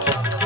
Thank you.